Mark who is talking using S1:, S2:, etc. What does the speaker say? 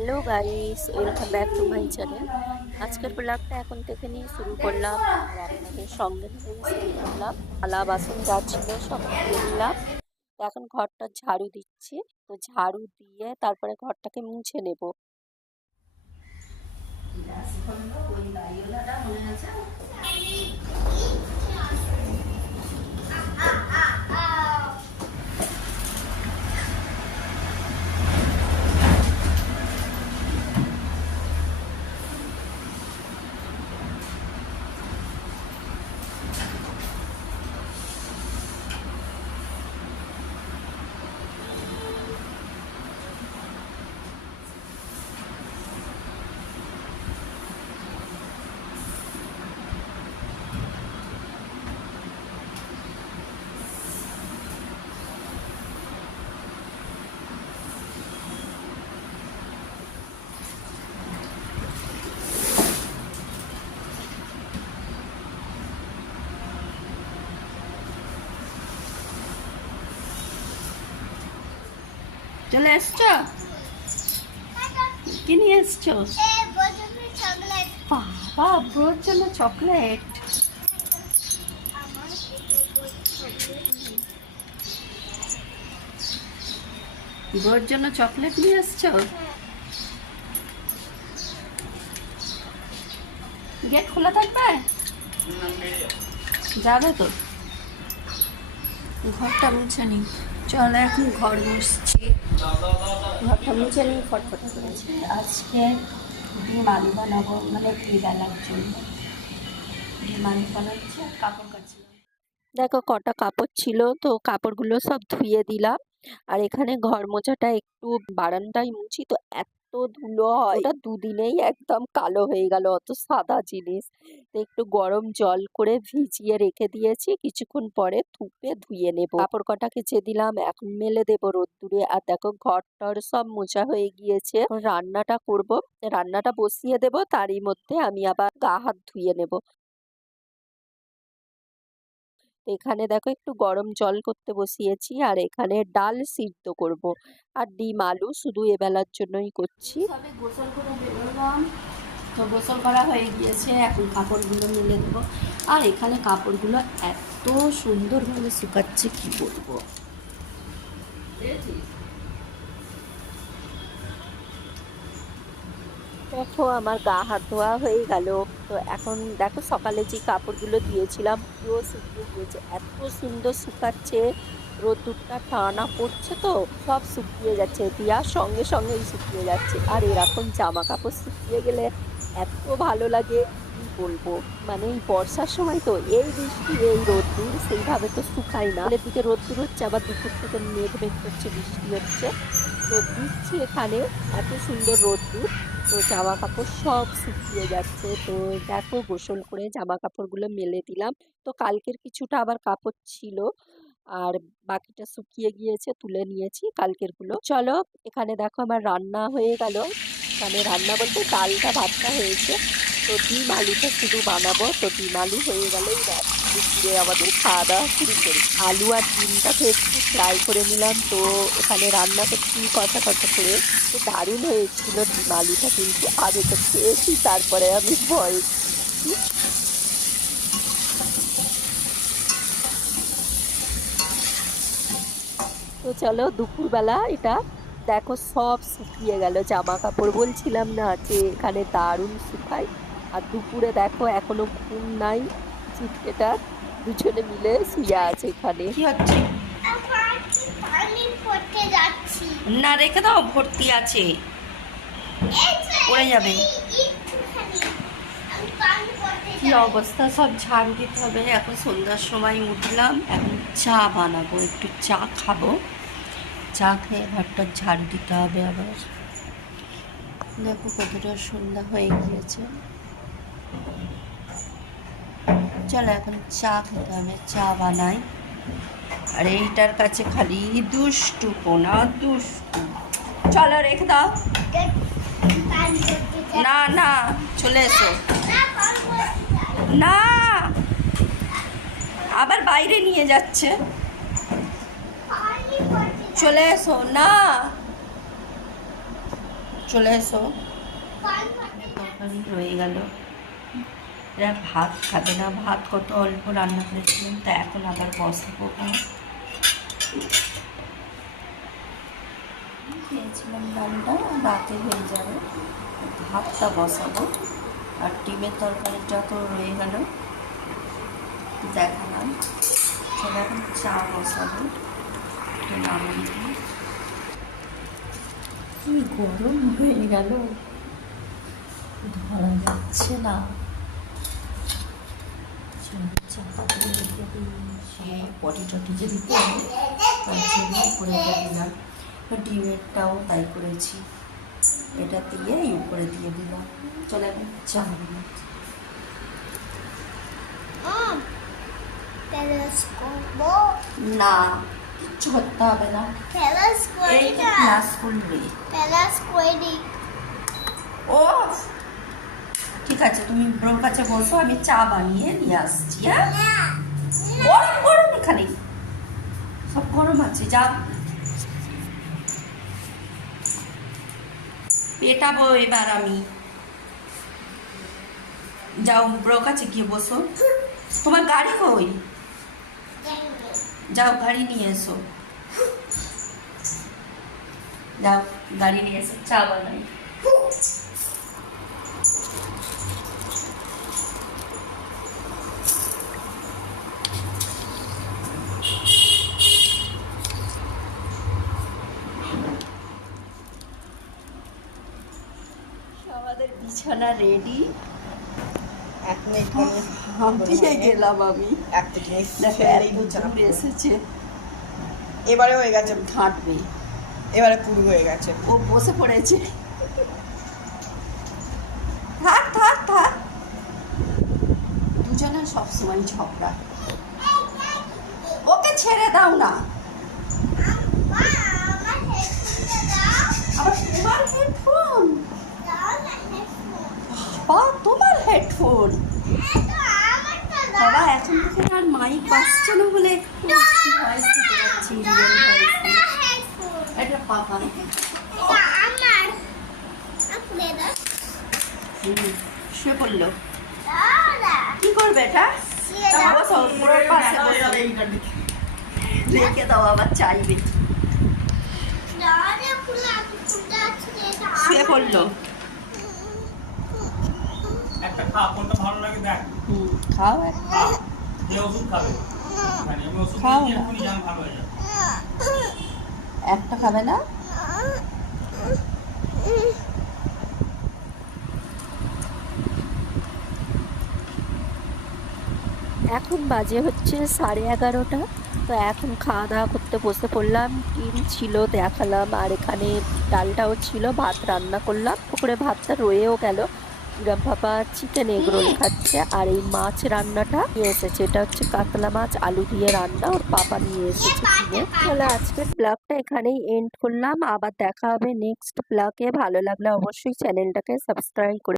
S1: Hello guys welcome back to my channel আজকের ব্লগটা এখন থেকে নিয়ে শুরু করলাম। আর আপনাদের সঙ্গে শুরু করলাম। থালা, বাসন যা ছিল সব ধুয়ে নিলাম। তো এখন ঘরটা ঝাড়ু দিচ্ছি। তো ঝাড়ু দিয়ে তারপরে ঘরটাকে মুছে নেব। চলে এসছো? কি নিয়ে এসছো? বাবা, ব্রোর জন্য চকলেট। ব্রোর জন্য চকলেট নিয়ে এসছো? গেট খোলা থাকবে? যাবে তো। ঘরটা মুছে নি চলো এখন ঘর মুছছি ঘরটা মুছে নিয়ে ফটফট করেছি। আজকে ডিম আলু বানাবো মানে কি বেলার জন্য। ডিম আলু বানাচ্ছি আর কাপড় কাচলাম। দেখো, কটা কাপড় ছিল, তো কাপড়গুলো সব ধুয়ে দিলাম। আর এখানে ঘর মোছাটা একটু বারান্দায় মুছি, তো এত ধুলো হয়। ওটা দুদিনেই একদম কালো হয়ে গেল, অত সাদা জিনিস। একটু গরম জল করে ভিজিয়ে রেখে দিয়েছি, কিছুক্ষণ পরে থুপে ধুয়ে নেব। কাপড় কটা কেচে দিলাম, এখন মেলে দেব রোদ্দুরে। আর দেখো ঘর টর সব মোছা হয়ে গিয়েছে। রান্নাটা করব। রান্নাটা বসিয়ে দেব, তারই মধ্যে আমি আবার গা হাত ধুয়ে নেব। এখানে দেখো একটু গরম জল করতে বসিয়েছি, আর এখানে ডাল সিদ্ধ করব। আর ডিম, আলু শুধু এবেলার জন্যই করছি। গোসল তো গোসল করা হয়ে গিয়েছে, এখন কাপড়গুলো মিলে দেবো। আর এখানে কাপড়গুলো এত সুন্দরভাবে শুকাচ্ছে, কি বলব? দেখো, আমার গা হাত ধোয়া হয়ে গেল। তো এখন দেখো, সকালে যে কাপড়গুলো দিয়েছিলাম, পুরো শুকিয়ে গিয়েছে। এত সুন্দর শুকাচ্ছে, রোদ্দুরটা টানা পড়ছে তো, সব শুকিয়ে যাচ্ছে। দেওয়ার সঙ্গে সঙ্গেই শুকিয়ে যাচ্ছে। আর এরকম জামা কাপড় শুকিয়ে গেলে এত ভালো লাগে, কি বলব? মানে এই বর্ষার সময় তো, এই বৃষ্টি, এই রোদ্দুর, সেইভাবে তো শুকায় না। দিকে রোদ্দুর হচ্ছে, আবার দুপুর থেকে মেঘ মেঘ করছে, বৃষ্টি হচ্ছে। তো দিচ্ছি এখানে এত সুন্দর রোদ্দুর। তো জামা কাপড় সব শুকিয়ে যাচ্ছে তো দেখো গোসল করে জামা কাপড়গুলো মেলে দিলাম। তো কালকের কিছুটা আবার কাপড় ছিল। আর বাকিটা শুকিয়ে গিয়েছে, তুলে নিয়েছি কালকেরগুলো। চলো, এখানে দেখো আমার রান্না হয়ে গেল। মানে রান্না বলতে ডালটা ভাতটা হয়েছে। তো ডিম আলুটা শুধু বানাবো। তো ডিম আলু হয়ে গেলেই দুপুরে আমাদের খাওয়া দাওয়া শুরু করি। আলু আর ডিমটাকে একটু ফ্রাই করে নিলাম। তো এখানে রান্না করছি কষা কষা করে। তো দারুণ হয়েছিল ডিম আলুটা কিন্তু। আগে তো খেয়েছি, তারপরে আমি ভয় তো চলো দুপুরবেলা এটা দেখো সব শুকিয়ে গেল। জামা কাপড় বলছিলাম না যে এখানে দারুণ শুকায়। আর দুপুরে দেখো এখনও ঘুম নাই। চিটকেটা দুজনে মিলে শুয়ে আছে এখানে।
S2: কি হচ্ছে? না, রেখে দাও, ভর্তি আছে। পড়ে যাবে। কি অবস্থা? সব ঝাড়ু দিতে হবে। এখন সন্ধ্যার সময় উঠলাম। এখন চা বানাবো, একটু চা খাব। চা খেয়ে ঘরটা ঝাড়ু দিতে হবে আবার। দেখো কতটা সন্ধ্যা হয়ে গিয়েছে। চলো এখন চা খেতে হবে, চা বানাই। আর এইটার কাছে খালি দুষ্টু কোনা দুষ্টু। চলো রেখে দাও। না না, চলে এসো।
S3: না!
S2: না আবার বাইরে নিয়ে যাচ্ছে। চলে এসো, না!
S1: চলে এসো। রয়ে গেল। এরা ভাত খাবে না। ভাত কত অল্প রান্না করেছিলাম তা এখন আবার বসাবো খেয়েছিলাম ডালটা রাতে হয়ে যাবে। ভাতটা বসাবো। আর ডিমের তরকারিটা তো রয়ে গেল। দেখালাম সেটা এখন চা বসাবো। একটু নামিয়ে দিই। কি গরম হয়ে গেল। ধরা যাচ্ছে না চাপা দিয়ে রেখে দিই হ্যাঁ পটি টটি যদি পড়ে তার জন্য উপরে দিলাম ডিমেরটাও তাই করেছি। এটা দিয়ে এই উপরে দিয়ে দিলাম। চলে এখন চা
S2: টেলিস্কোপ
S1: না কিচ্ছু করতে হবে না।
S2: টেলিস্কোপ
S1: তো ক্লাস করলে ও ঠিক আছে তুমি ব্রোর কাছে বসো আমি চা বানিয়ে নিয়ে আসছি হ্যাঁ? গরম গরম এখানে। সব গরম আছে যা। পেটাবো এবার আমি। যাও ব্রোর কাছে গিয়ে বসো। তোমার গাড়ি কই? যাও গাড়ি নিয়ে এসো। যাও গাড়ি নিয়ে এসো চা বানাই আমাদের বিছানা রেডি
S4: এখন এখানে
S1: হাঁপিয়ে গেলাম আমি।
S4: এক থেকে
S1: এসেছে।
S4: এবারে হয়ে গেছে।
S1: ঘাঁটবে।
S4: এবারে পুরো হয়ে গেছে।
S1: ও বসে পড়েছে। থাক থাক থাক। দুজনে সবসময় ঝগড়া। ওকে ছেড়ে দাও না আবার তোমার হেডফোন বা তোমার হেডফোন বাবা এখন থেকে আর মাইক ভয়েস এটা পাপা। শুয়ে পড়ল। কি করবে এটা? তা বসো, পাশে রেখে দাও আবার চাইবে। শুয়ে পড়ল।
S5: একটা খা কোনটা ভালো লাগে দেখ।
S1: হুম খাও একটা।
S5: ওষুধ খাবে।
S1: খাও না। একটা খাবে না?
S6: এখন বাজে হচ্ছে সাড়ে এগারোটা। তো এখন খাওয়া দাওয়া করতে বসে পড়লাম, ডিম ছিল দেখালাম, আর এখানে ডালটাও ছিল, ভাত রান্না করলাম, পুকুরে ভাতটা রয়েও গেল। পাপা চিকেন এগ রোল খাচ্ছে আর এই মাছ রান্নাটা নিয়ে এসেছে। এটা হচ্ছে কাতলা মাছ, আলু দিয়ে রান্না, ওর পাপা নিয়ে এসেছে কিনে। তাহলে আজকের ব্লগটা এখানেই এন্ড করলাম। আবার দেখা হবে নেক্সট ব্লগে। ভালো লাগলে অবশ্যই চ্যানেলটাকে সাবস্ক্রাইব করে